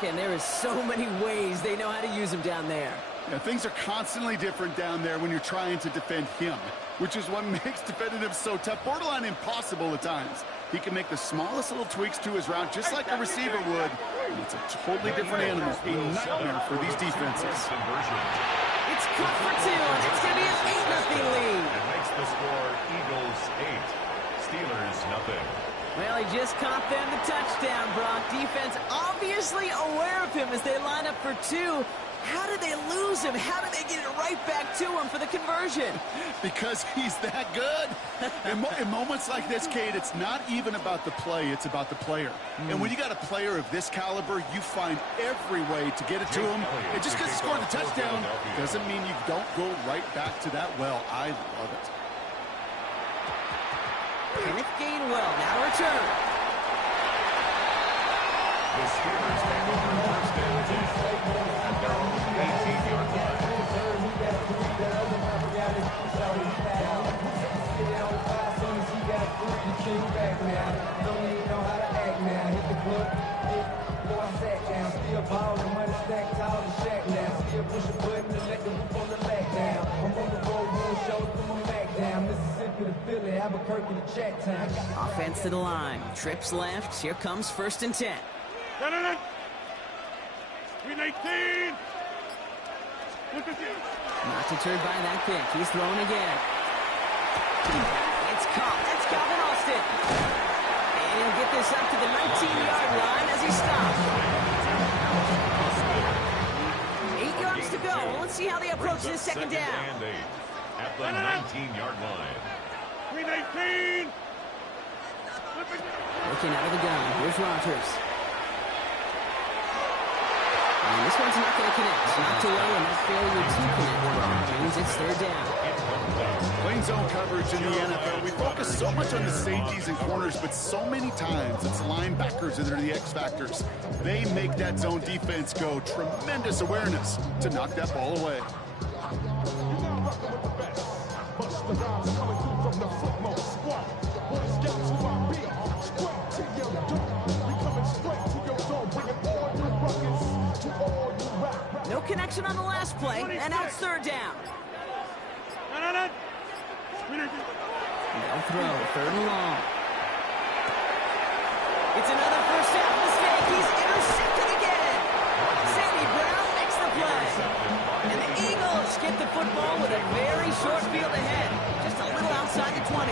quarterback, and there is so many ways they know how to use him down there. Yeah, things are constantly different down there when you're trying to defend him, which is what makes defending him so tough, borderline impossible at times. He can make the smallest little tweaks to his route, just like a receiver would. And it's a totally different animal, a nightmare for these defenses. It's cut for two, and it's going to be an 8-0 lead. It makes the score Eagles 8, Steelers 0. Well, he just caught them the touchdown, Brock. Defense obviously aware of him as they line up for two. How did they lose him? How did they get it right back to him for the conversion? Because he's that good. In moments like this, Kate, it's not even about the play, it's about the player. And when you got a player of this caliber, you find every way to get it to him. And just because he scored the touchdown doesn't mean you don't go right back to that well. I love it. Kenneth Gainwell now return. The Steelers take over first and 10 at their own 18-yard line. Offense to the line. Trips left. Here comes 1st and 10. Not deterred by that pick. He's thrown again. It's caught. That's Calvin Austin. And he'll get this up to the 19-yard line as he stops. 8 yards to go. Let's see how they approach this second down. And 8 at the 19-yard line. Looking out of the gun. Here's Rodgers. And this one's not going to connect. Knocked away, and that failure to connect means it's 3rd down. Playing zone coverage in the NFL, we focus so much on the safeties and corners, but so many times it's linebackers that are the X factors. They make that zone defense go. Tremendous awareness to knock that ball away. No connection on the last play, and now it's 3rd down. No throw, 3rd and long. It's another first half mistake. He's intercepted again. Sammy Brown makes the play. And the Eagles get the football with a very short field ahead. Just a little outside the 20.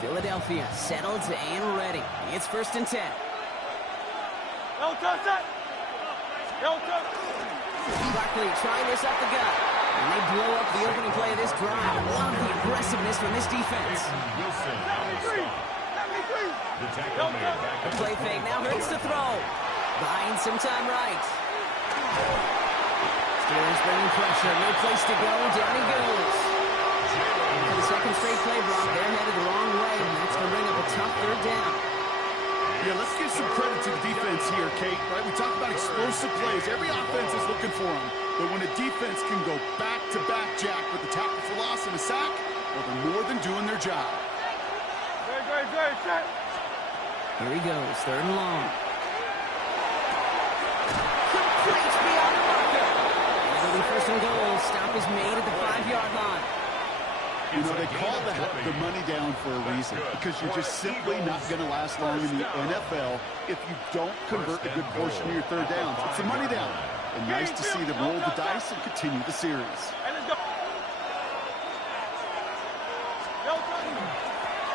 Philadelphia settled and ready. It's 1st and 10. Barkley trying this up the gut. And they blow up the opening play of this drive. Love the aggressiveness from this defense. Wilson on the stop. The tackle made back. The play fake now hurts to throw. Buying some time right. Steelers bringing pressure. No place to go. Down he goes. For the second straight play, Brock, they're headed the wrong way, and that's going to bring up a tough 3rd down. Yeah, let's give some credit to the defense here, Kate. Right? We talk about explosive plays. Every offense is looking for them. But when a defense can go back-to-back, Jack, with a tackle for loss and a sack, well, they're more than doing their job. Here he goes, 3rd and long. Complete beyond the marker. It'll be 1st and goal. Stop is made at the 5-yard line. You know, they call that the money down for a reason, because you're just simply not going to last long in the NFL if you don't convert a good portion of your 3rd downs. It's the money down. And nice to see them roll the dice and continue the series.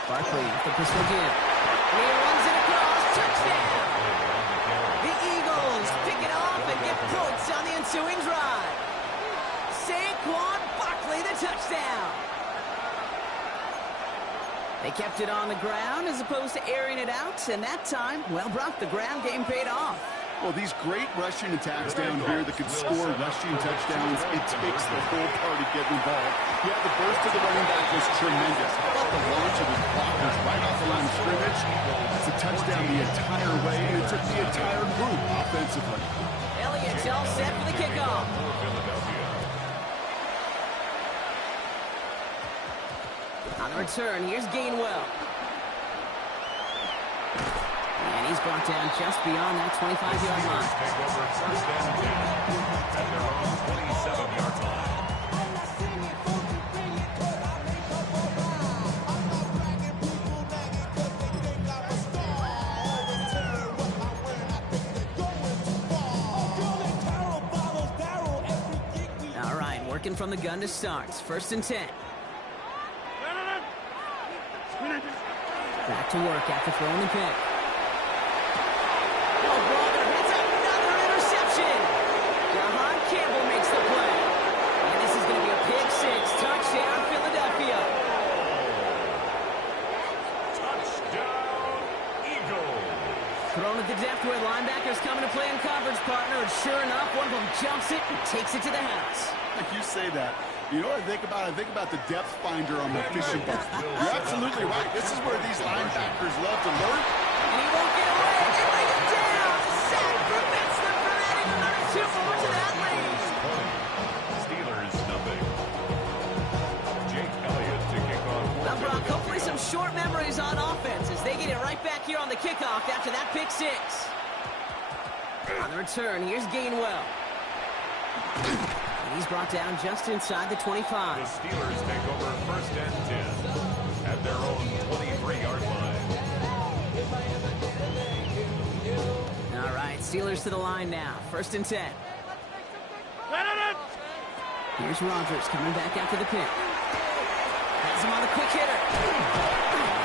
Barkley with the pistol give. He runs it across. Touchdown! The Eagles pick it off and get points on the ensuing drive. Saquon Barkley, the touchdown. They kept it on the ground as opposed to airing it out, and that time, well, Brock, the ground game paid off. Well, these great rushing attacks down here that can score rushing touchdowns, it takes the whole party getting involved. Yeah, the burst of the running back was tremendous. How about the launch of his block was right off the line of scrimmage? It's a touchdown the entire way, and it took the entire group offensively. Elliott's all set for the kickoff. On the return, here's Gainwell. And he's brought down just beyond that 25-yard line. Take over first and 10 at their own 27-yard line. All right, working from the gun to start. First and 10. Back to work after throwing the pick. Oh, brother, it's another interception. Jahan Campbell makes the play. And this is going to be a pick six. Touchdown, Philadelphia. Touchdown, Eagles. Thrown at the depth where linebackers coming to play in coverage, partner. And sure enough, one of them jumps it and takes it to the house. You say that. You know what I think about? I think about the depth finder on the fishing boat. You're absolutely right. This is where these linebackers love to lurk. And he won't get away. They bring him down. Sack prevents them from adding another 2 more to that lead. Steelers nothing. Jake Elliott to kick off. Well, Brock, hopefully some short memories on offense as they get it right back here on the kickoff after that pick six. On the return, here's Gainwell. And he's brought down just inside the 25. The Steelers take over first and 10 at their own 23-yard line. All right, Steelers to the line now. First and 10. Here's Rodgers coming back after the pick. Has him on the quick hitter.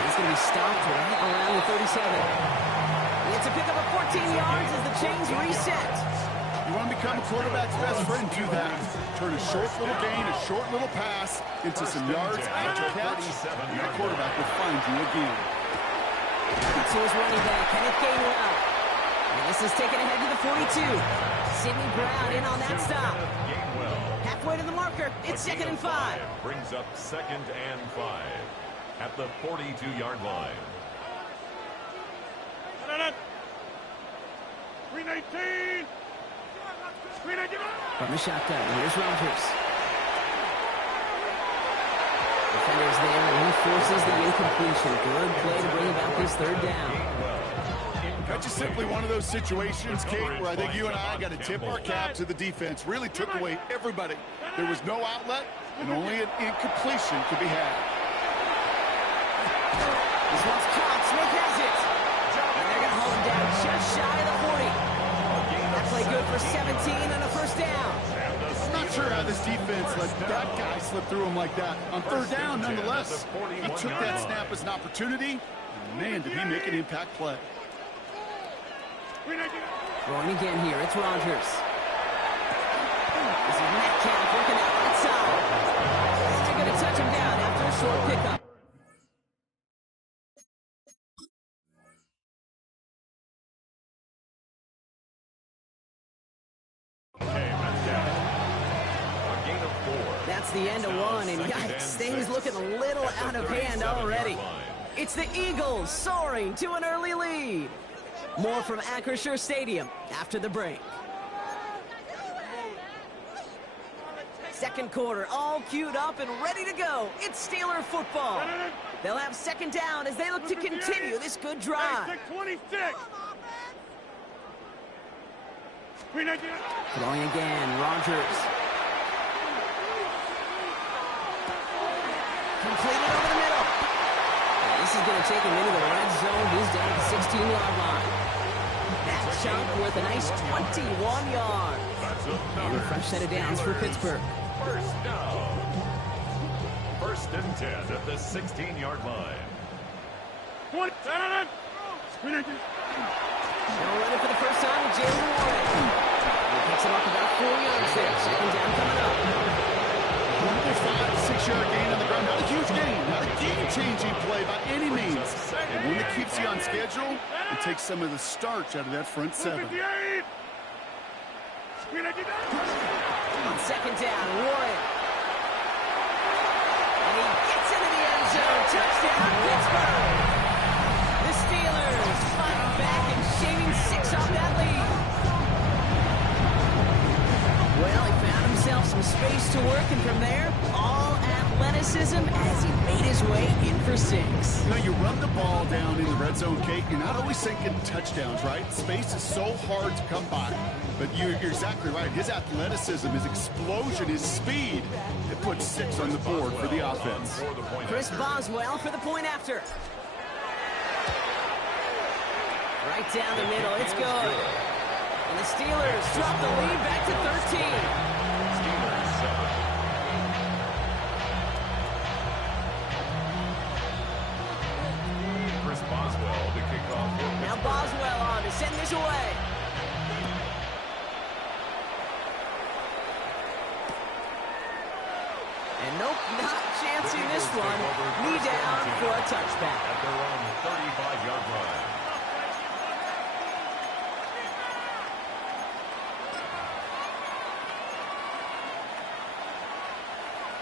He's going to be stopped right around the 37. He gets a pick up of 14 yards as the chains reset. You want to become a quarterback's best friend, do that. Turn a short little gain, a short little pass into some yards after catch, and that quarterback will find you again. To his running back, Kenneth Gainwell. And this is taken ahead to the 42. Sidney Brown in on that stop. Halfway to the marker, it's second and 5. Brings up second and 5 at the 42-yard line. 319. From the shotgun, here's Rodgers. Defenders there, and he forces the incompletion. Good play to bring about this third down. That's just simply one of those situations, Kate, where I think you and I got to tip our cap to the defense. Really took away everybody. There was no outlet, and only an incompletion could be had. This one's caught. Smith has it. And they're going to hold him down just shy of the 40. That play good for 17 and a first down. I'm not sure how this defense let that guy slip through him like that. On third down, nonetheless, he took that snap as an opportunity, and man, did he make an impact play. Throwing again here, it's Rodgers. This is Metcalf working out right side. They're going to touch him down after a short pickup. That's the end of one, and yikes, things looking a little out of hand already. It's the Eagles soaring to an early lead. More from Acrisure Stadium after the break. Second quarter, all queued up and ready to go. It's Steeler football. They'll have second down as they look to continue this good drive. 26. Throwing again, Rodgers. Completed over the middle. And this is going to take him into the red zone. He's down at the 16-yard line. That chunk worth a nice 21 yards. And a fresh set of downs for Pittsburgh. First down. First and 10 at the 16-yard line. Still running for the first time with Jalen Warren. He picks him up about 4 yards there. Second down coming up. 5-6-yard gain on the ground. Not a huge gain. Not a game-changing play by any means. And one that keeps you on schedule and takes some of the starch out of that front seven. On second down, Warren. And he gets into the end zone. Touchdown, Pittsburgh. The Steelers fighting back and shaving 6 off that lead. Well, he found himself some space to work, and from there, all at athleticism as he made his way in for 6. You know, you run the ball down in the red zone, Kate, you're not always thinking touchdowns, right? Space is so hard to come by. But you're exactly right. His athleticism, his explosion, his speed, it puts 6 on the board for the offense. Chris Boswell for the point after. Right down the middle, it's good. And the Steelers drop the lead back to 13. Steelers 7. Chris Boswell to kick off. Now Boswell on to send this away. And nope, not chancing this one. Knee down for a touchback. At their own 35-yard line.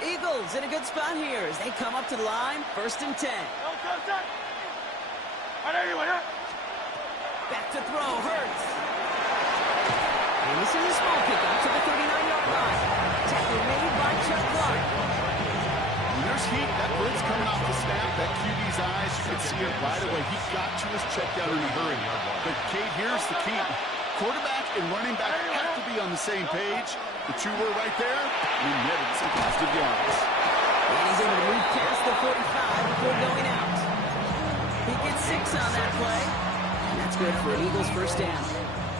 Eagles in a good spot here as they come up to the line. 1st and 10. Back to throw, Hurts. And this is a small pickup to the 39-yard line. Tackle made by Chuck Clark. When there's heat, that blitz coming off the snap, that QB's eyes, you can see it right away. He got to his check down in a hurry. But, Kate, here's the key. Quarterback and running back have to be on the same page. The two were right there. We netted some positive yards. And he's able to move past the 45 before going out. He gets 6 on that play. And that's good for an Eagles first down.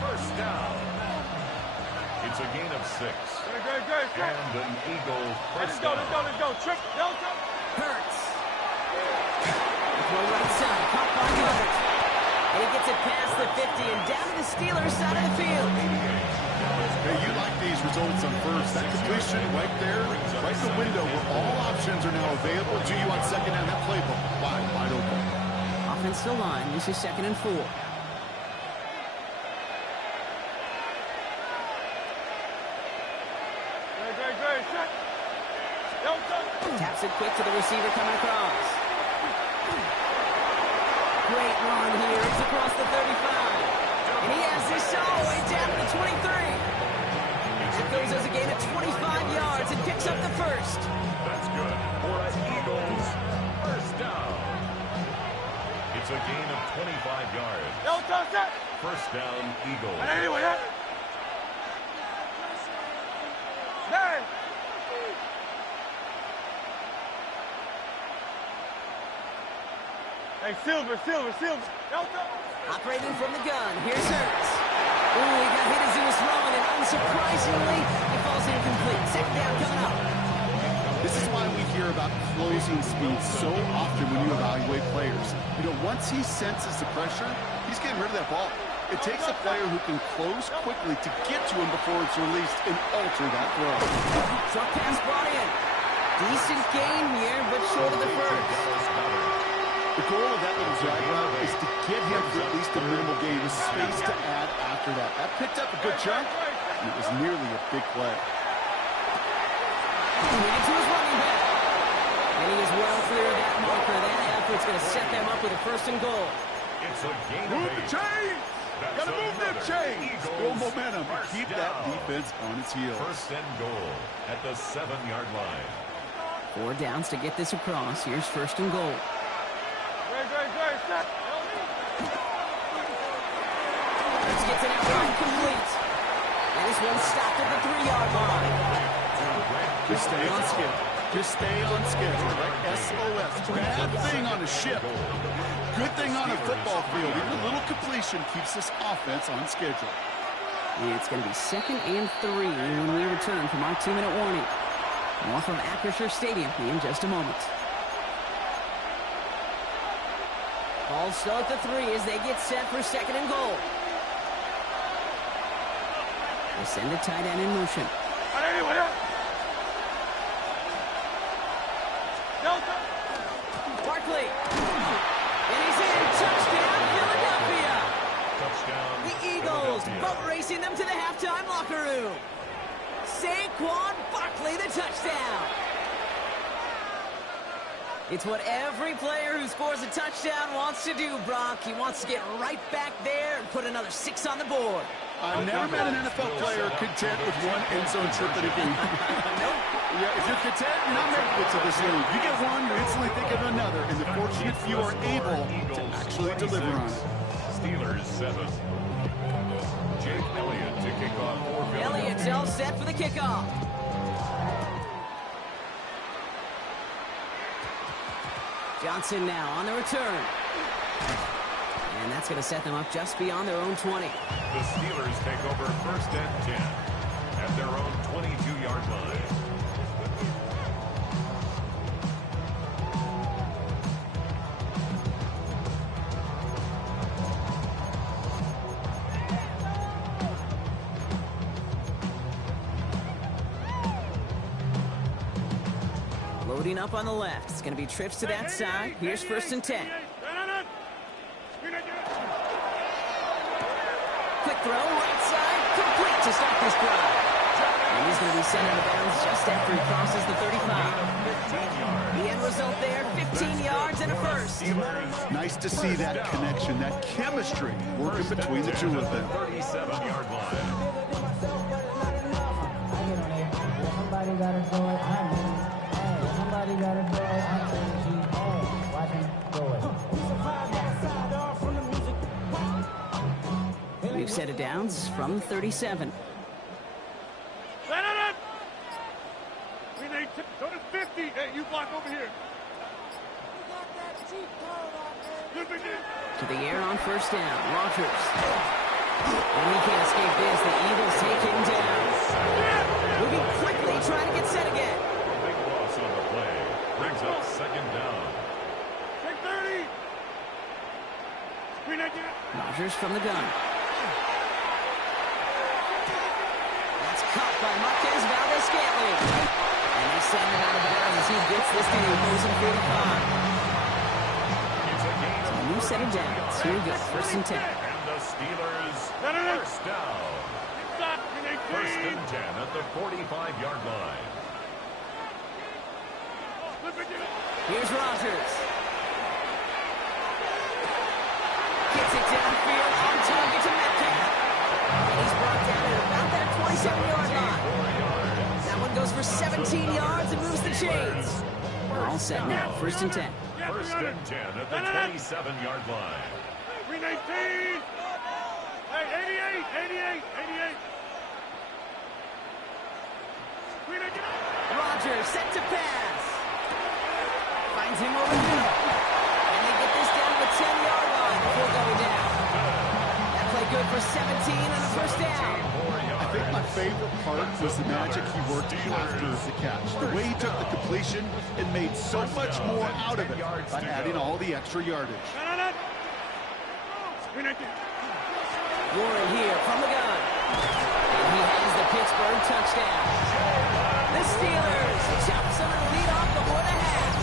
First down. It's a gain of 6. And an Eagles first down. Let's go. Trick. Hurts. Throw right side. Caught by Hubbard. And he gets it past the 50 and down to the Steelers side of the field. Hey, you like these results on first. That completion right there, right the window where all options are now available to you on second down. That playbook wide open. Offensive line. This is 2nd and 4. Taps it quick to the receiver coming across. Great run here. It's across the 35. And he has this all the way down to the 23. That goes as a gain of 25 yards and picks up the first. That's good for an Eagles first down. It's a gain of 25 yards. First down, Eagles. Hey, Silver. Operating from the gun. Here's Hurts. Ooh, he got hit as he was throwing, and unsurprisingly, he falls incomplete. Second down coming up. This is why we hear about closing speed so often when you evaluate players. You know, once he senses the pressure, he's getting rid of that ball. It takes a player who can close quickly to get to him before it's released and alter that throw. Truck pass brought in. Decent gain here, but short of the first. The goal of that little drag route is to get him for at least a minimal gain with space to add after that. That picked up a good chunk, and it was nearly a big play. Moving to his running back. And he is well clear of that marker. That effort's going to set them up with a 1st and goal. It's a gain of Move the 8. chain! That's Gotta move that chain! Eagles Build momentum. first Keep down. that defense on its heels. First and goal at the 7-yard line. 4 downs to get this across. Here's 1st and goal. Let's get to that run complete. And this one's stopped at the 3-yard line. Just stay on schedule. Just stay on schedule. Right? SOS. Bad thing on a ship. Good thing on a football field. Even a little completion keeps this offense on schedule. And it's going to be 2nd and 3 when we return from our 2-minute warning. More from Acrisure Stadium in just a moment. Ball still at the 3 as they get set for 2nd and goal. They send a tight end in motion. Barkley. And he's in. Touchdown, Philadelphia. Touchdown. The Eagles boat racing them to the halftime locker room. Saquon Barkley, the touchdown. It's what every player who scores a touchdown wants to do, Brock. He wants to get right back there and put another 6 on the board. I've never met an NFL player content with one end zone trip in a game. Nope. Yeah, if you're content, you're not making it to this league. You get one, you instantly think of another, and the fortunate few are able to actually deliver on it. Steelers 7. Jake Elliott to kick off for Philadelphia. Elliott's all set for the kickoff. Johnson now on the return. And that's going to set them up just beyond their own 20. The Steelers take over 1st and 10 at their own 22-yard line. Loading up on the left. It's going to be trips to that side. Here's 1st and 10. Quick throw, right side, complete to start this drive. And he's going to be sent out of bounds just after he crosses the 35. The end result there, 15 yards and a first. Nice to see that connection, that chemistry working between the two of them. 37-yard line. Somebody got to throw it. Somebody got to throw it. Watch him throw it. We've set it downs from 37. Go to 50. Hey, you block over here. To the air on 1st down. Rogers. And he can't escape this. The Eagles take him down. Moving quickly, trying to get set again. Big loss on the play. Brings up 2nd down. Take 30. Rogers from the gun. That's caught by Marquez Valdez-Scantling. And they send him out of bounds as he gets this to the opposing 45. It's a gain of A new set of downs. Here we go, 1st and 10. And the Steelers 1st down. 1st and 10 at the 45-yard line. Here's Rogers. Gets it downfield, on target to Metcalf. And he's brought down at about that 27-yard line. That one goes for 17 yards and moves the chains. We're all set now, 1st and 10. 1st and 10 at the 27-yard line. 319. Hey, 88. Rogers set to pass. Finds him over the middle. And they get this down to the 10-yard line before going down. That play good for 17 and a 1st down. I think my favorite part was the magic he worked after the catch. The way he took the completion and made so much more out of it by adding all the extra yardage. Warren here from the gun. And he has the Pittsburgh touchdown. The Steelers chop some of the lead off before the half.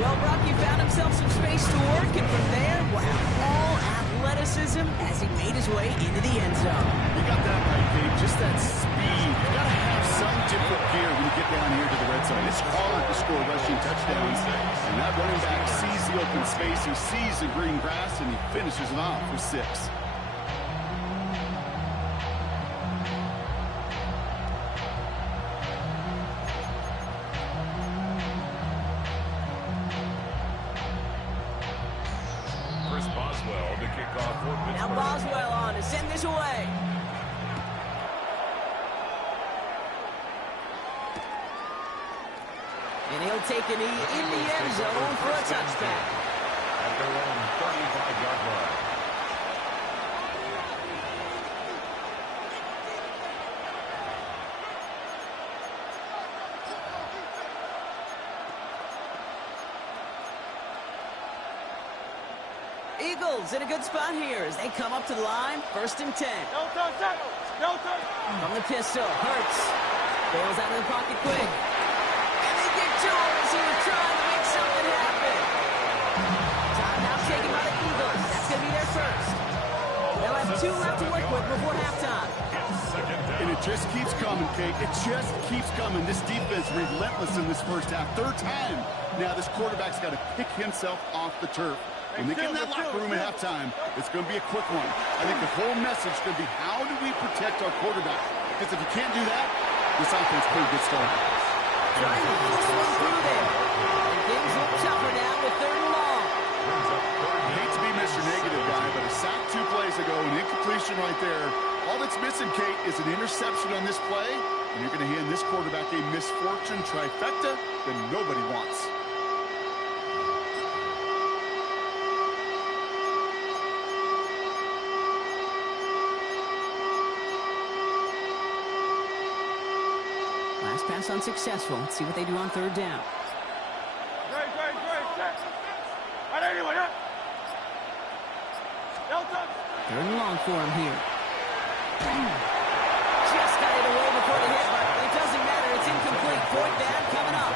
Well, Brocky found himself some space to work, and from there, wow, all athleticism as he made his way into the end zone. You got that right, Gabe. Just that speed. You got to have some different gear when you get down here to the red zone. It's hard to score rushing touchdowns. And that running back sees the open space, he sees the green grass, and he finishes it off for 6. Now Boswell on to send this away. And he'll take a knee in the end zone for a touchdown. At their own 35-yard line. Eagles in a good spot here as they come up to the line, 1st and 10. From the pistol, Hurts. Bails out of the pocket quick. And they get Joe as he was trying to make something happen. Timeout taken by the Eagles. That's going to be their first. They'll have 2 left to work with before halftime. And it just keeps coming, Kate. It just keeps coming. This defense relentless in this first half. 3rd time. Now this quarterback's got to pick himself off the turf. When they get in that locker room at halftime, it's going to be a quick one. I think the whole message is going to be, how do we protect our quarterback? Because if you can't do that, This offense pretty good start. Trying to push one through there. And things look tougher now with 3rd and long. I hate to be Mr. Negative guy, but a sack 2 plays ago, an incompletion right there. All that's missing, Kate, is an interception on this play, and you're going to hand this quarterback a misfortune trifecta that nobody wants. Last pass unsuccessful. Let's see what they do on 3rd down. Great. Right anyway, huh? 3rd and long for him here. Just got it away before the hit, but it doesn't matter. It's incomplete. 4th down coming up.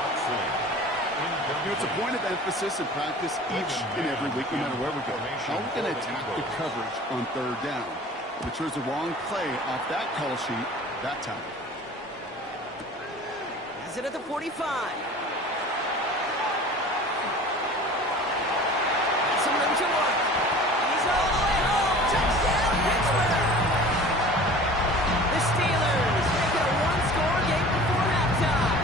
It's a point of emphasis in practice each and every week, no matter where we go. How are we going to attack the coverage on 3rd down? If it chose the wrong play off that call sheet that time. Has it at the 45. Some room to work. He's all the way home. Touchdown, Pittsburgh. The Steelers make it a 1-score game before halftime.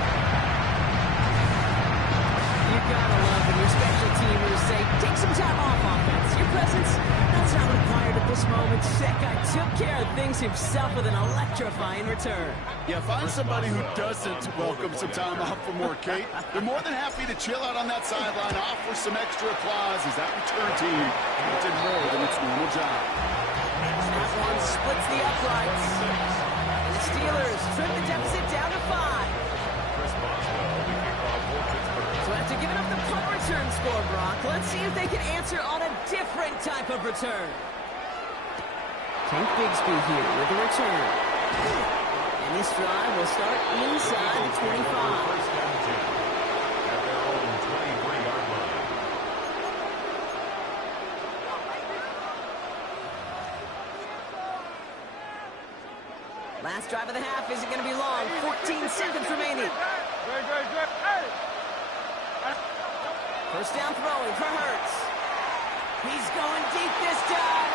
You gotta love when your special teamers say, take some time off offense. Your presence, that's not required at this moment. That guy took care of things himself with an electrifying return. Yeah, find somebody who doesn't welcome some time off for more, Kate. They're more than happy to chill out on that sideline, offer some extra applause as that return team did more than its normal job. That one splits the uprights. And the Steelers trim the deficit down to 5. So after giving up the punt return score, Brock, let's see if they can answer on a different type of return. Tank Bigsby here with the return. And this drive will start inside the 25. At their own 23-yard line. Last drive of the half isn't going to be long. 14 seconds remaining. First down throwing for Hurts. He's going deep this time.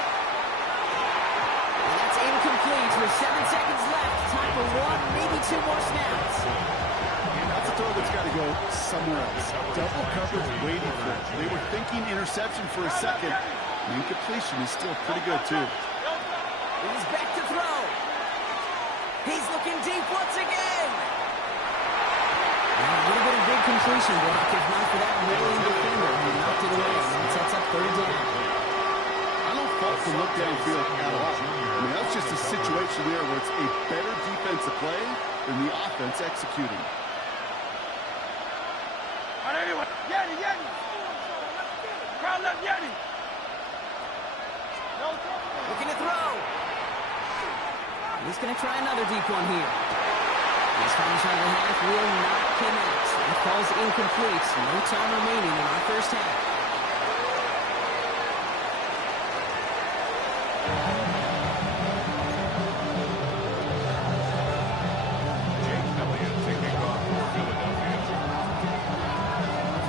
And that's incomplete with 7 seconds left. Time for 1, maybe 2 more snaps. That's a throw that's got to go somewhere else. Double coverage waiting for it. They were thinking interception for a second. The incompletion is still pretty good, too. He's back to throw. He's looking deep once again. And a little bit of big completion, Brock, if not for that rolling defender. He knocked it away, and it sets up 3rd down. I don't fault the look downfield at all. I mean, that's just a situation there where it's a better defensive play than the offense executing. Yeti. Crowd left Yeti. Looking to throw. He's going to try another deep one here. This final shot of the half will not connect. It falls incomplete. No time remaining in our first half.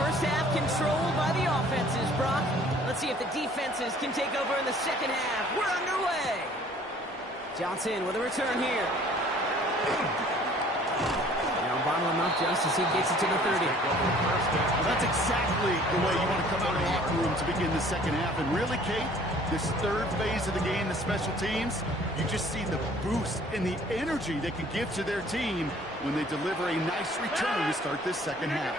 First half controlled by the offenses, Brock. Let's see if the defenses can take over in the second half. We're underway. Johnson with a return here. Now bottle him up just as he gets it to the 30. Well, that's exactly the way you want to come out of the locker room to begin the second half. And really, Kate, this 3rd phase of the game, the special teams, you just see the boost and the energy they can give to their team when they deliver a nice return to start this second half.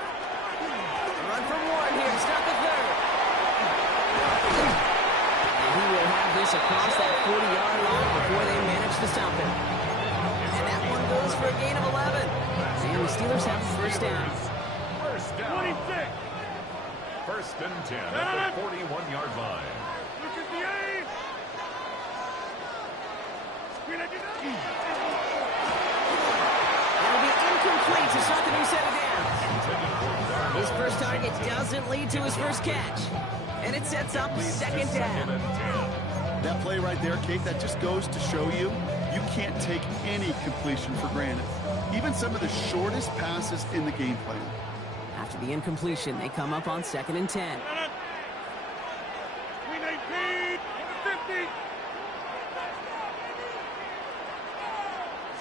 Run for Warren here to start the 3rd. And he will have this across that 40-yard line before they manage to stop him. And that one goes for a gain of 11. And the Steelers have first down. First down. 26. First and 10 at the 41-yard line. Look at the aim. It'll be incomplete to start the new set of downs. His first target doesn't lead to his first catch. And it sets up second down. That play right there, Kate, that just goes to show you, you can't take any completion for granted. Even some of the shortest passes in the game plan. After the incompletion, they come up on 2nd and 10. 319, 50.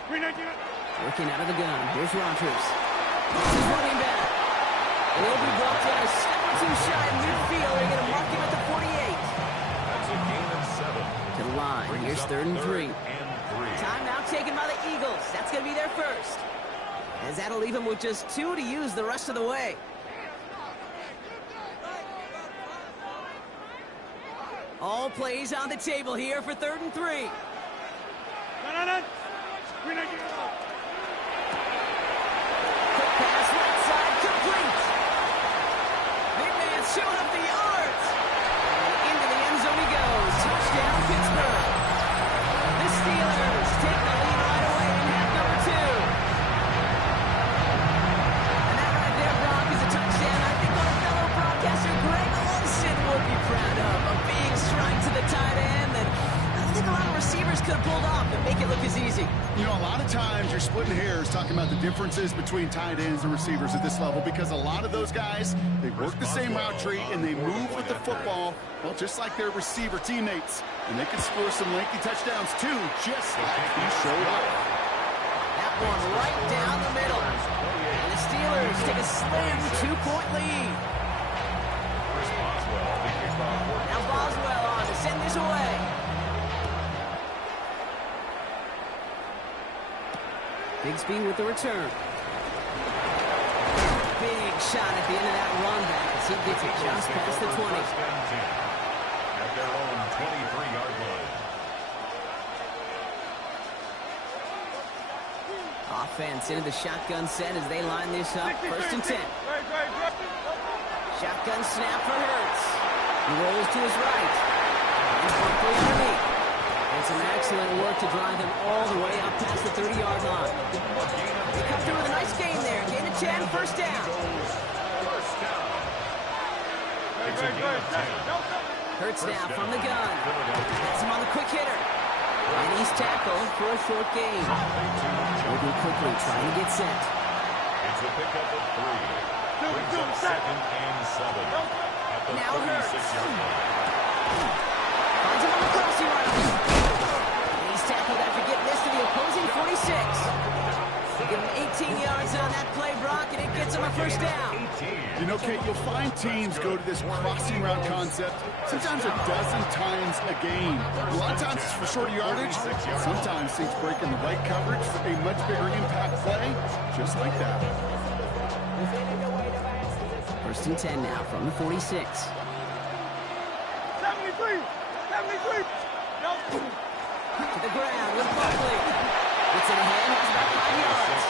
319. Working out of the gun. Here's Rogers. This is running back. And he'll be brought down a step or two shy in midfield. They're going to mark him at the 48. That's a gain of 7. To the line. Brings Here's up 3rd and 3. and 3. Timeout taken by the Eagles. That's going to be their first. As that'll leave him with just 2 to use the rest of the way. All plays on the table here for 3rd and 3. Quick pass right side, complete. Big man showing up the yards. And into the end zone he goes. Touchdown, Pittsburgh. The Steelers take the lead right away in half number 2. And that right there, Brock, is a touchdown I think our fellow broadcaster Greg Olsen would be proud of. A big strike to the tight end that I don't think a lot of receivers could have pulled off and make it look as easy. You know, a lot of times you're splitting hairs talking about the differences between tight ends and receivers at this level because a lot of those guys, they work the same route tree and they move with the football, well, just like their receiver teammates. And they can score some lengthy touchdowns too, just like he showed up. That one right down the middle. And the Steelers take a slim 2-point lead. Now Boswell on to send this away. Bigsby with the return. Big shot at the end of that run back as he gets it just past the 20. At their own 23-yard line. Offense into the shotgun set as they line this up. 1st and 10. Shotgun snap for Hurts. He rolls to his right. And Barkley underneath. And some excellent work to drive him all the way up past the 30-yard line. They come through with a nice gain there. Gain of 10, 1st down. Hurts now from the gun. Gets him on the quick hitter. And he's tackled for a short gain. Moving quickly, trying to get set. It's a pickup of 3. Brings up 2nd and 7. At the Now Hurts. 36-yard line. Finds him on the crossing route. And he's tackled after getting this to the opposing 46. Give him 18 yards on that play, Brock, and it gets him a 1st down. You know, Kate, you'll find teams go to this crossing route concept sometimes a dozen times a game. A lot of times it's for shorter yardage. Sometimes things break in the right coverage for a much bigger impact play, just like that. 1st and 10 now from the 46. 73! 73! To the ground with Barkley. Gets in ahead, has about 5 yards.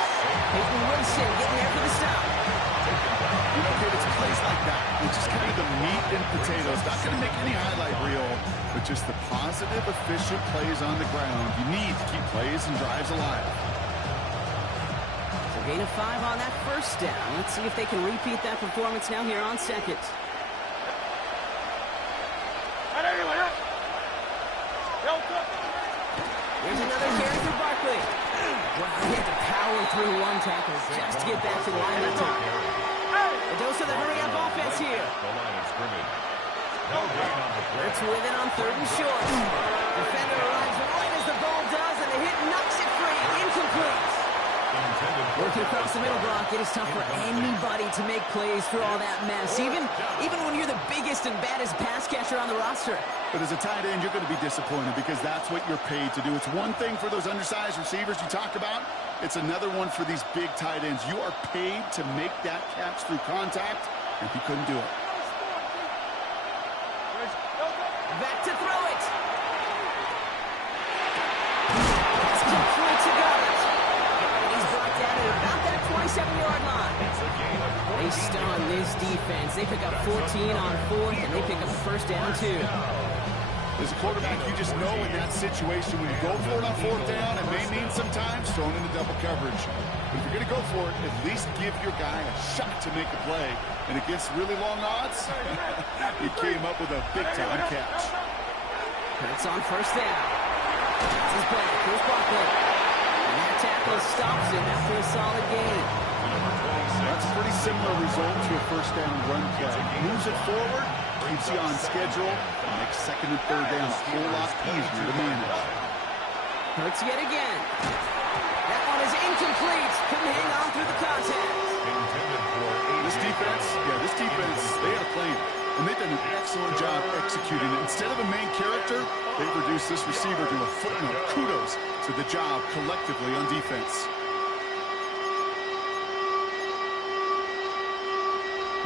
Peyton Wilson getting there for the stop. You know, Kate, it's plays like that. It's just kind of the meat and potatoes. Not going to make any highlight reel, but just the positive, efficient plays on the ground. You need to keep plays and drives alive. So gain of 5 on that 1st down. Let's see if they can repeat that performance now here on 2nd. Here's another carry for Barkley. Wow, he had to power through 1 tackle just to get back to the line that time. A dose of the hurry-up offense here. The line of scrimmage. No gain on the play. It's with it on 3rd and short. Defender arrives right as the ball does, and the hit knocks it free. Incomplete. Working across the middle block, it is tough for anybody to make plays through all that mess, even when you're the biggest and baddest pass catcher on the roster. But as a tight end, you're going to be disappointed because that's what you're paid to do. It's one thing for those undersized receivers you talk about. It's another one for these big tight ends. You are paid to make that catch through contact, and he couldn't do it. Back to throw it. That's complete to Garrett. And he's brought down at about that 27-yard line. They stun this defense. They pick up 14 on 4th, and they pick up a 1st down, too. As a quarterback, you just know in that situation when you go for it on 4th down, it may mean sometimes thrown into double coverage. But if you're going to go for it, at least give your guy a shot to make a play. And against really long odds, he came up with a big-time catch. It's on 1st down. This is back. Here's Barkley. And that tackle stops him after a solid gain. That's a pretty similar result to a 1st down run play. Moves it forward, keeps you on schedule, and makes 2nd and 3rd down a whole lot easier to manage. Hurts yet again. That one is incomplete. Incomplete. Couldn't hang on through the contact. This defense, they are playing. And they've done an excellent job executing it. Instead of a main character, they've reduced this receiver to a footnote. Kudos to the job collectively on defense.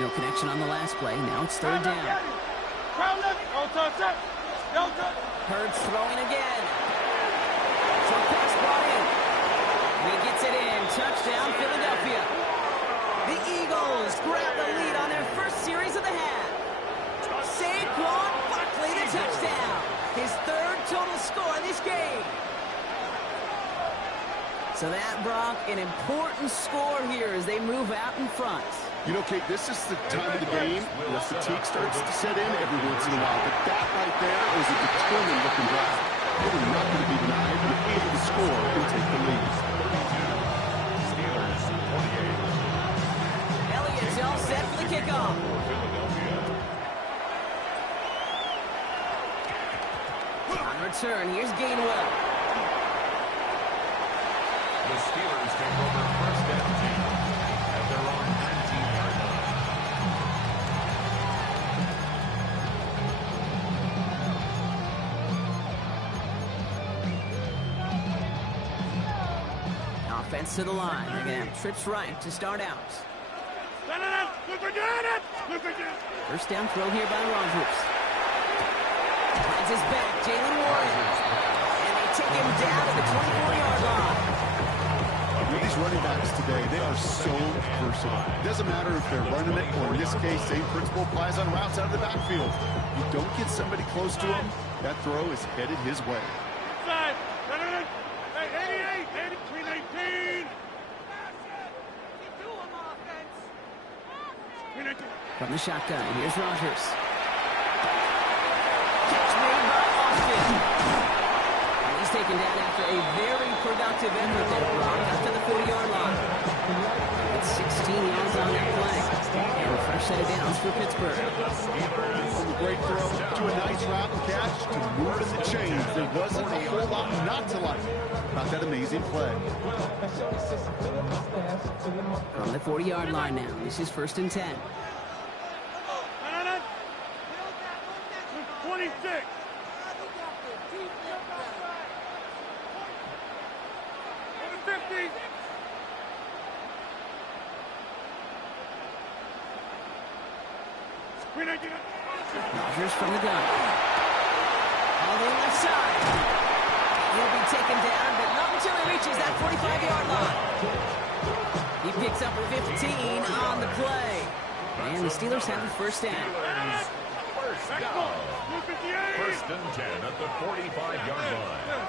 No connection on the last play. Now it's third down. Hurts throwing again. So pass brought in. And he gets it in. Touchdown, Philadelphia. The Eagles grab the lead on their first series of the half. Saquon Barkley, the touchdown. His third total score in this game. So that, Brock, an important score here as they move out in front. You know, Kate, this is the time of the game where fatigue starts to set in every once in a while. But that right there is a determined-looking drive. They were not going to be denied. They're able to score and take the lead. Steelers 28. Elliott's all set for the kickoff. On return, here's Gainwell. The Steelers take over first and 10 at their own 19-yard line. Offense to the line. They're going to have trips right to start out. First down throw here by Rodgers. Finds his back, Jalen Warren. And they take him down to the 24-yard line. These running backs today, they are so versatile. It doesn't matter if they're running it or, in this case, same principle applies on routes out of the backfield. You don't get somebody close to him, that throw is headed his way. From the shotgun, here's Rodgers. Catch made by Austin. And he's taken down after a very productive effort there, Brock, up to the 40-yard line. It's 16 yards on that play. And a fresh set of downs for Pittsburgh. From a great throw to a nice route and catch to move in the chains. There wasn't a whole lot not to like about that amazing play. From the 40-yard line now. This is first and 10. 26. Over 50. Rodgers from the gun. All the way left side. He'll be taken down, but not until he reaches that 45-yard line. He picks up 15 on the play. And the Steelers have the first down. First down. First and 10 at the 45-yard line.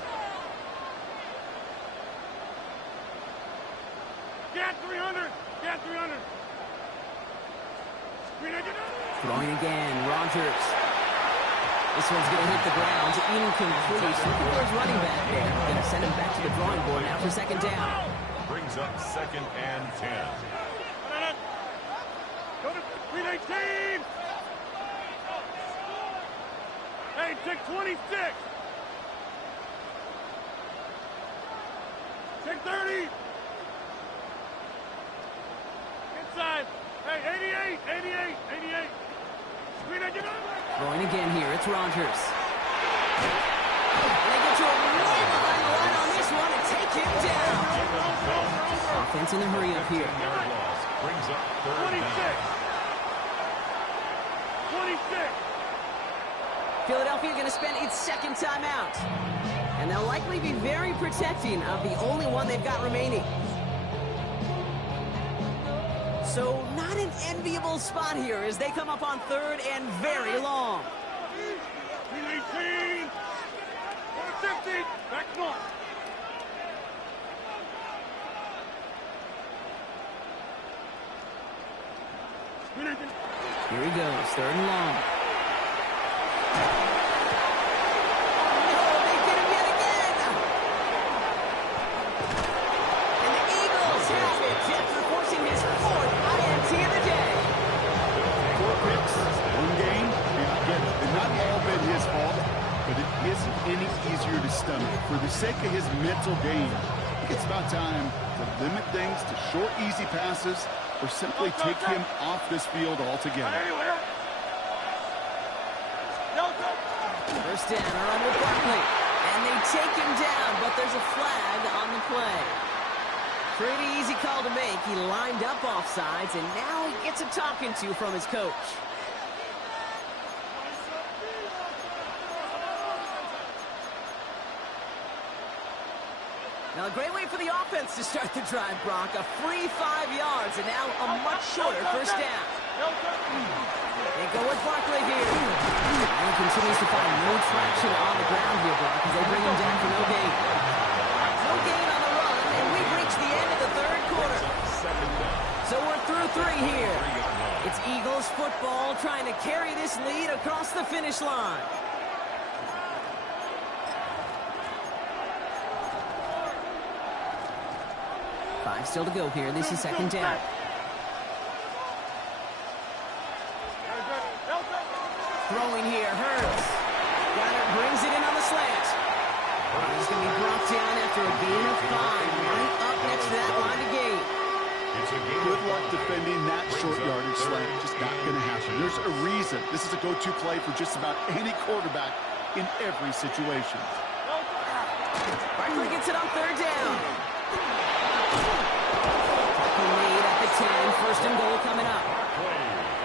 Get 300. Get 300. Throwing again, Rodgers. This one's going to hit the ground. Incomplete. Looking for his running back there. Going to send him back to the drawing board now for second down. Brings up second and 10. Go to 319. Hey, take 26. Take 30. Inside. Hey, 88. Throwing again here. It's Rodgers. They get to him way behind the line on this one and take him down. Offense in the hurry up here. Yard loss. Brings up third 26. down. 26. Philadelphia going to spend its second timeout. And they'll likely be very protecting of the only one they've got remaining. So not an enviable spot here as they come up on third and very long. 319. 50. Back north. Here he goes, third and long. Oh, they get him yet again! And the Eagles have it after forcing his fourth INT of the day. 4 picks, 1 game. Yeah, again, they've not all been his fault, but it isn't any easier to stomach. For the sake of his mental game, I think it's about time to limit things to short, easy passes or simply take him off this field altogether. First down, around with Barkley. And they take him down, but there's a flag on the play. Pretty easy call to make. He lined up offsides, and now he gets a talking to from his coach. Now, a great way for the offense to start the drive, Brock. A free 5 yards, and now a much shorter first down. They go with Barkley here. And he continues to find no traction on the ground here, Brock, as they bring him down for no gain. No gain on the run, and we've reached the end of the third quarter. So we're through 3 here. It's Eagles football trying to carry this lead across the finish line. Still to go here. This is second down. Throwing here, Hurts. Goddard brings it in on the slant. He's going to be brought down after a gain of 5. Right up next to that line of gain. Good luck defending that short yardage slant. Just not going to happen. There's a reason. This is a go-to play for just about any quarterback in every situation. Barkley gets it on third down. Lead at the 10. First and goal coming up.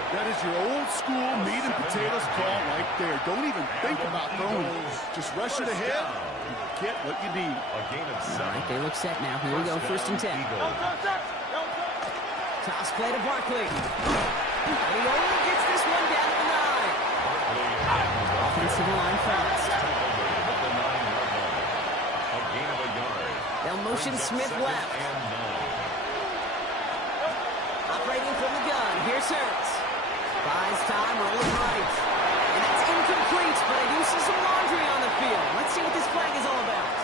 That is your old school meat and potatoes call right there. Don't even think about throwing it. Just rush it ahead and get what you need. All right, they look set now. Here we go, first and 10. Toss play to Barkley. And he only gets this one down at the 9. Offensive line fast. They'll motion Smith left. Operating from the gun. Here's Hurts. Buys time, rolling right. And that's incomplete, but I do see some laundry on the field. Let's see what this flag is all about.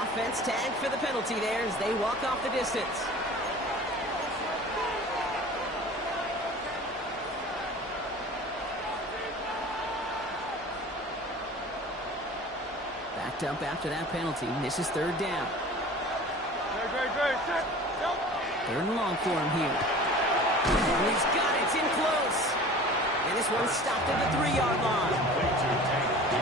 Offense tagged for the penalty there as they walk off the distance. Backed up after that penalty. This is third down. Third and long for him here. Oh, he's got it. It's in close. And this one's stopped at the 3-yard line.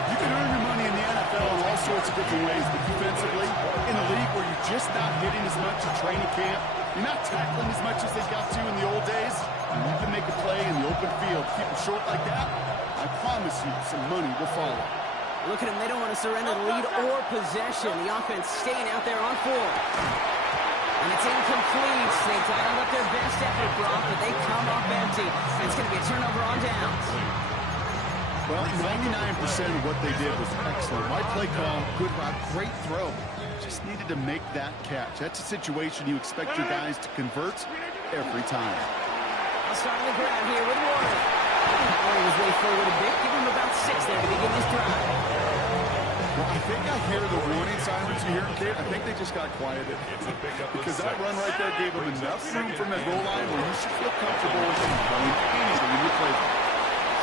You can earn your money in the NFL in all sorts of different ways, but defensively, in a league where you're just not hitting as much at training camp, you're not tackling as much as they got to in the old days, and you can make a play in the open field. Keep it short like that, I promise you some money will follow. Look at them. They don't want to surrender the lead or possession. The offense staying out there on 4. And it's incomplete. They dialed up their best effort, Brock, but they come off empty. It's going to be a turnover on downs. Well, 99% of what they did was excellent. Right play call, good route, great throw. Just needed to make that catch. That's a situation you expect your guys to convert every time. I'll start on the ground here with Warner. Warner was way forward a bit. Give him about 6 there to begin this drive. Well, I think I hear the warning sirens you hear, kid. I think they just got quieted. Because that run right there gave them enough room from that goal line where you should feel comfortable with them going anything when you play them.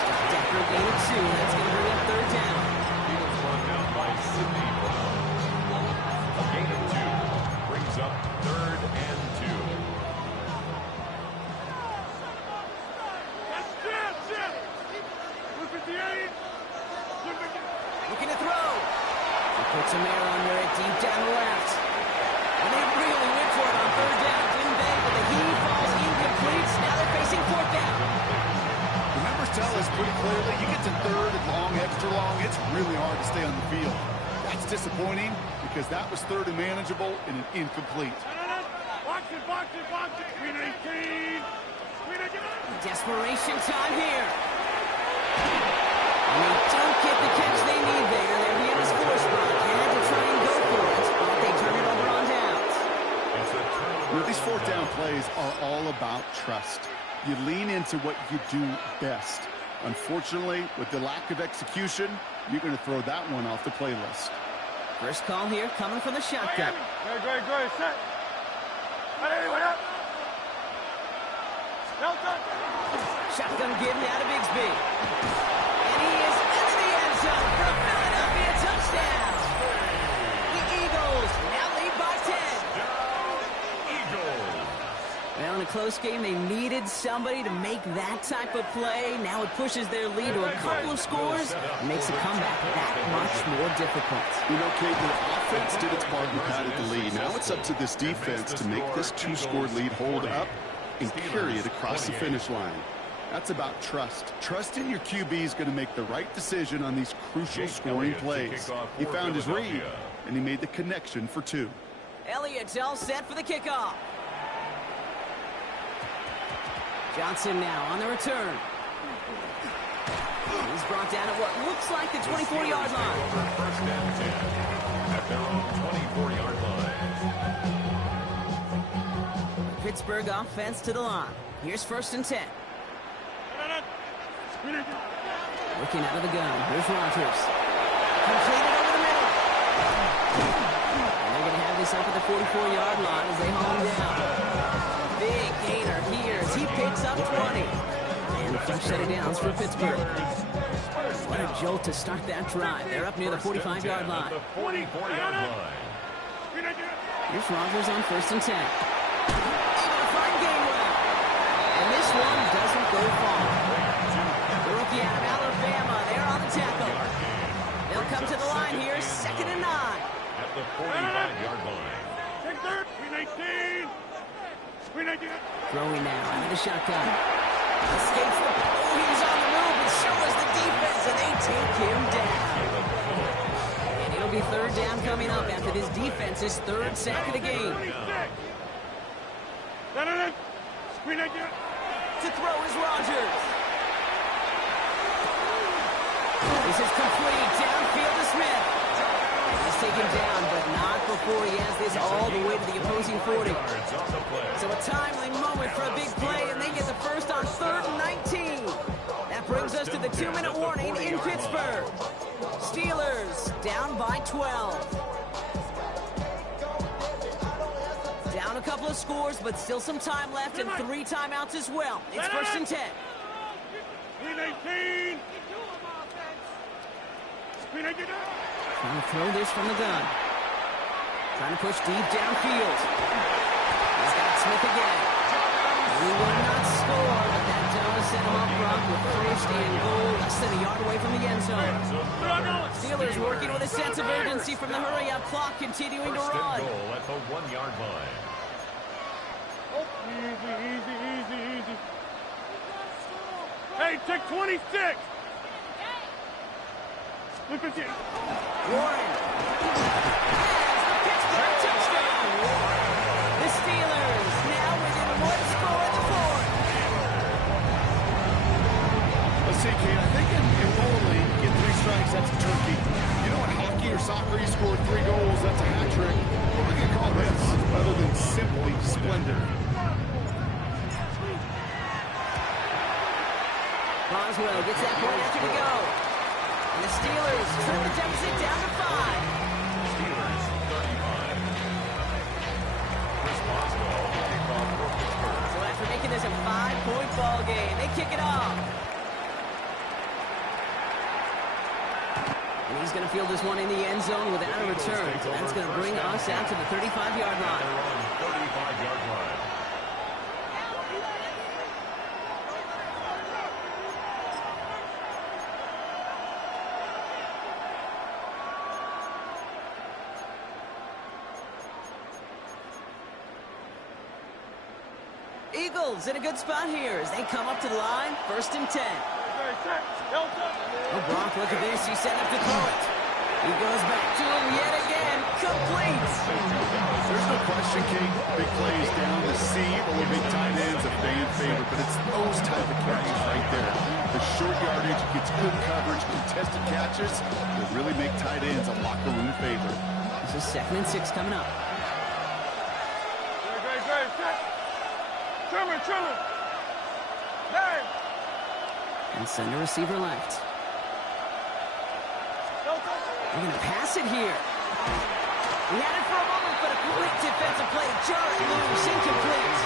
Stopped after a gain of 2. That's going to bring up third down. Eagles run down by Sidney Brown. A gain of 2 brings up third and 2. Looking to throw. He puts some air under it deep down the left. And they really went for it on third down, didn't they? But the heave falls incomplete. Now they're facing fourth down. The numbers tell us pretty clearly, you get to third and long, extra long, it's really hard to stay on the field. That's disappointing because that was third and manageable and an incomplete. Box it. Green 18. Desperation time here. And they don't get the catch they need there. They're here to score spot. They had to try and go for it, but they turn it over on downs. You know, these fourth down plays are all about trust. You lean into what you do best. Unfortunately, with the lack of execution, you're going to throw that one off the playlist. First call here coming from the shotgun. Great. Set. Hey, what up? Shotgun give now to Bigsby. And he is into the end zone for a Philadelphia touchdown. The Eagles now a close game. They needed somebody to make that type of play. Now it pushes their lead to a couple of scores and makes a comeback that much more difficult. You know, Kate, the offense did its part and padded the lead. Now it's up to this defense to make this two-score lead hold up and carry it across the finish line. That's about trust. Trust in your QB is going to make the right decision on these crucial scoring plays. He found his read, and he made the connection for 2. Elliott's all set for the kickoff. Johnson now on the return. He's brought down at what looks like the 24-yard line. First down 10 at their own 24-yard line. Pittsburgh offense to the line. Here's 1st and 10. Looking out of the gun. Here's Rodgers. Completed over the middle. And they're going to have this up at the 44-yard line as they home down. Big gainer here as he picks up 20. And a few shutdowns for Pittsburgh. What a jolt to start that drive. They're up near the 45-yard line. Here's Rodgers on 1st and 10. Able to find Gainwell. And this one doesn't go far. The rookie out of Alabama, they're on the tackle. They'll come to the line here, 2nd and 9. At the 45-yard line. Throwing now out of the shotgun. Escapes the... Oh, he's on the move, and so is the defense, and they take him down. And it'll be 3rd down coming up after this defense's 3rd sack of the game. To throw is Rodgers. This is complete. Downfield to Smith. He's taken down, but not before he has this all the way to the opposing 40. So a timely moment for a big play, and they get the first on 3rd and 19. That brings us to the 2-minute warning in Pittsburgh. Steelers down by 12. Down a couple of scores, but still some time left and 3 timeouts as well. It's 1st and 10. Trying to throw this from the gun. Trying to push deep downfield. He's got Smith again. He will not score, but that does set him up front with 1st and goal, less than a yard away from the end zone. Steelers working with a sense of urgency from the hurry-up clock, continuing to run. First and goal at the 1-yard line. Easy. Hey, take 26. Look at you. Warren has the Pittsburgh touchdown. The Steelers now within 1 score in the 4th. Let's see, Kate, I think in bowling, you get 3 strikes, that's a turkey. You know, in hockey or soccer, you score 3 goals, that's a hat trick. What are we going to call this other than simply splendor? Boswell gets that point after to go. And the Steelers trim the deficit down to 5. Steelers 35. Chris Boswell to kick off for Pittsburgh. So after making this a 5-point ball game, they kick it off. And he's going to field this one in the end zone without a return. So that's going to bring us out to the 35-yard line. 35-yard line. Eagles in a good spot here as they come up to the line. 1st and 10. Oh, Brock, look at this. He's set up to throw it. He goes back to him yet again. Complete. There's no question, Kate. Big plays down the seam or big tight ends, a fan favorite, but it's those type of catches right there. The short yardage gets good coverage, contested catches that really make tight ends a locker room favorite. This is 2nd and 6 coming up. Trimmer. Hey. And center receiver left. They're going to pass it here. He had it for a moment, but a quick defensive play. Jarrett loose, incomplete.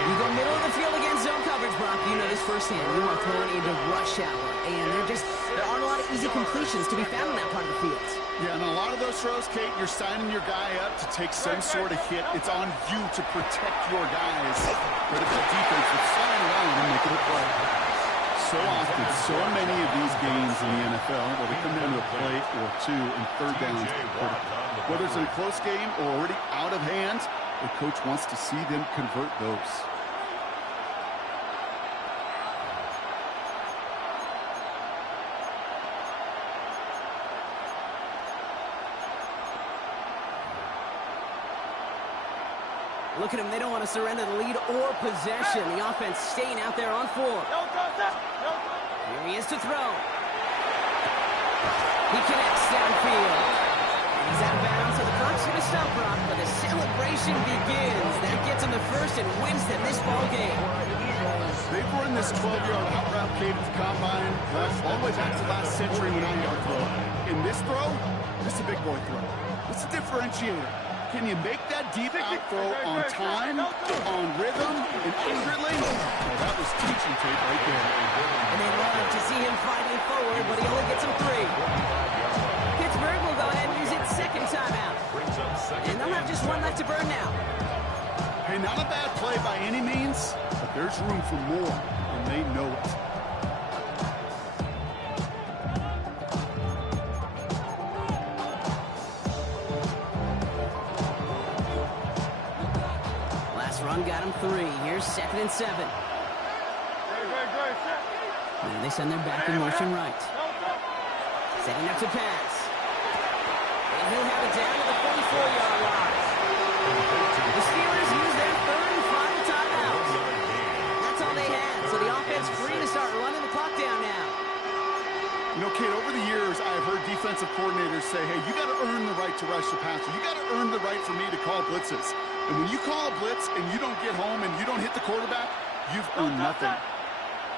You go middle of the field against zone coverage, Brock. You know this firsthand. You are throwing into rush hour, and there aren't a lot of easy completions to be found in that part of the field. Yeah, and a lot of those throws, Kate, you're signing your guy up to take some sort of hit. It's on you to protect your guys. But if the defense would slide around and make it a play. So often, so many of these games in the NFL, where they come down to a play or two and third downs. Whether it's in a close game or already out of hand, the coach wants to see them convert those. Look at them. They don't want to surrender the lead or possession. The offense staying out there on 4. Here he is to throw. He connects downfield. And he's out of bounds, so the clock's going to stop, Brock, but the celebration begins. That gets him the first and wins them this ball game. They've run this 12-yard out route, Kate, at the combine, all the way back to last century when 9-yard throw. In this throw, this is a big boy throw. This is a differentiator. Can you make that deep out throw on time, on rhythm, and accurately? Well, that was teaching tape right there. And they love to see him fighting forward, but he only gets him 3. Pittsburgh will go ahead and use its second timeout. And they'll have just one left to burn now. Hey, not a bad play by any means, but there's room for more, and they know it. Run got him 3. Here's 2nd and 7. And they send their back in motion right. Setting up to pass. And he'll have it down to the 44-yard line. The Steelers use their 3rd and final timeout. That's all they had, so the offense free to start running the clock down now. You know, Kate, over the years, I've heard defensive coordinators say, hey, you got to earn the right to rush the passer. You got to earn the right for me to call blitzes. And when you call a blitz and you don't get home and you don't hit the quarterback, you've earned nothing.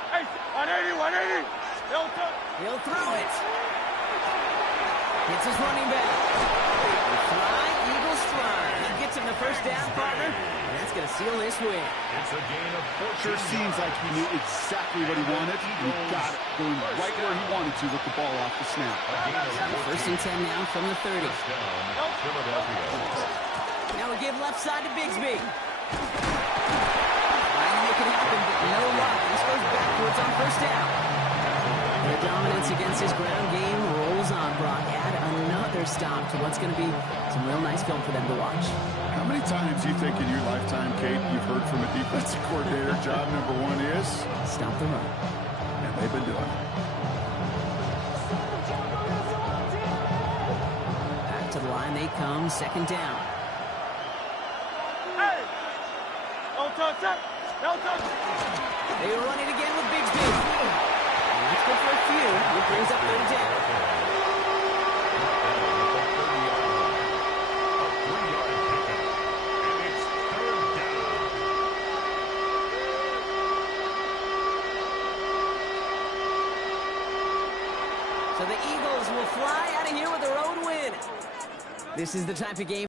Hey, 180. He'll throw it. It's his running back. Fly, Eagles fly. He gets him the first down, partner. And that's going to seal this win. It's a gain of 14. Sure seems like he knew exactly what he wanted. He got it, going right where he wanted to with the ball off the snap. First and 10 now from the 30. Philadelphia. Now we give left side to Bigsby. Trying to make it happen, but no luck. This goes backwards on first down. Their dominance against his ground game rolls on, Brock. Add another stop to what's going to be some real nice film for them to watch. How many times do you think in your lifetime, Kate, you've heard from a defensive coordinator, job number 1 is? Stop the run. And they've been doing it. Back to the line they come, 2nd down. They run it again with Bigsby. And that's good for a few. It brings up 3rd down. So the Eagles will fly out of here with a road win. This is the type of game